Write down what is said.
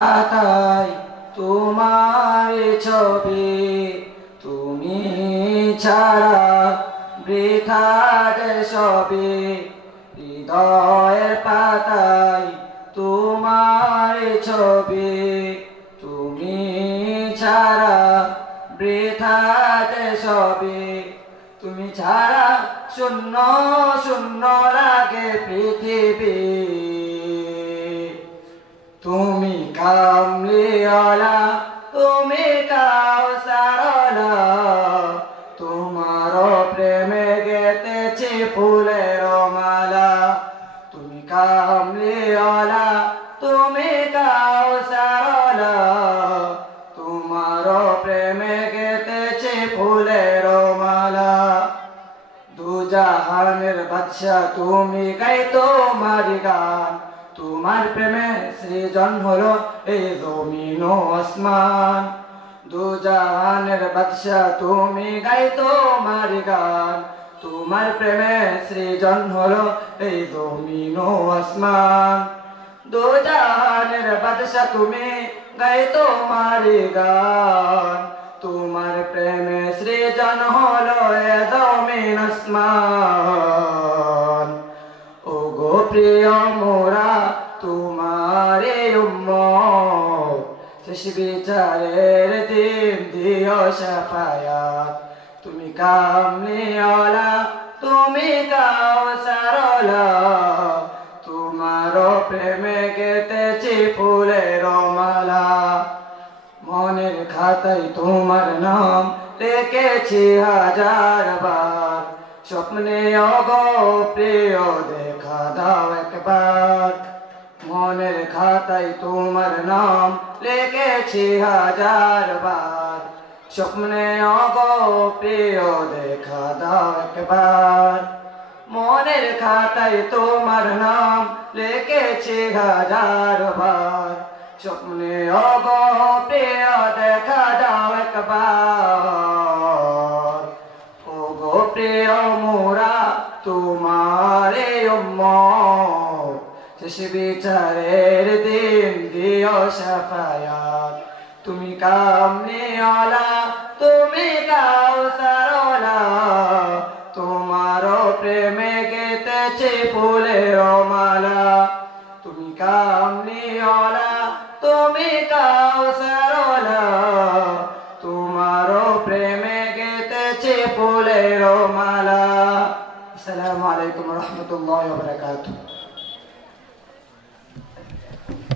তাই তোমার ছবি তুমি ছাড়া বৃথা যে সবে হৃদয়ের পাতায় তোমার ছবি তুমি ছাড়া বৃথা যে সবে তুমি ছাড়া শূন্য শূন্য লাগে পৃথিবী তুমি কামলিওয়ালা তুমি কাউসারওয়ালা তোমার প্রেমে গেতেছি ফুলের মালা তুমি কামলিওয়ালা তুমি কাউসারওয়ালা তোমার প্রেমে গেতেছি ফুলের মালা দুজাহানের বাদশা তুমি গাই তোমার গান তোমার প্রেমে সৃজন হলো এই জমিন ও আসমান দুজাহানের বাদশা তুমি গাই তোমার গান তোমার প্রেমে সৃজন হলো এই জমিন ও আসমান দুজাহানের বাদশা তুমি গাই তোমার গান তোমার প্রেমে সৃজন হলো এই জমিন আসমান ও গো প্রিয় মোরা তোমারে উম্মত শেষ বিচারের দিন দিও শাফায়াত তুমি কামলিওয়ালা তুমি কাউসারওয়ালা তোমার প্রেমে গেতেছি ফুলের মালা মনের খাতায় তোমার নাম লিখেছি হাজার বার স্বপ্নে অগো প্রিয় দেখা দাও একবার মনের খাতায় তোমার নাম লিখেছি হাজার বার স্বপ্নে অগো প্রিয় দেখা দাও একবার মনের খাতায় তোমার নাম লিখেছি হাজার বার স্বপ্নে অগো প্রিয় দেখা দাও একবার ওগো প্রিয় মোরা তোমারে উম্মত শেষ বিচারের দিন দিও শাফায়াত তুমি কামলিওয়ালা তুমি কাউসারওয়ালা তোমার প্রেমে গেতেছি ফুলের মালা তুমি কামলিওয়ালা তুমি কাউসারওয়ালা তোমার প্রেমে গেতেছি ফুলের মালা। আসসালামু আলাইকুম ওয়া রাহমাতুল্লাহি ওয়া বারাকাতুহু।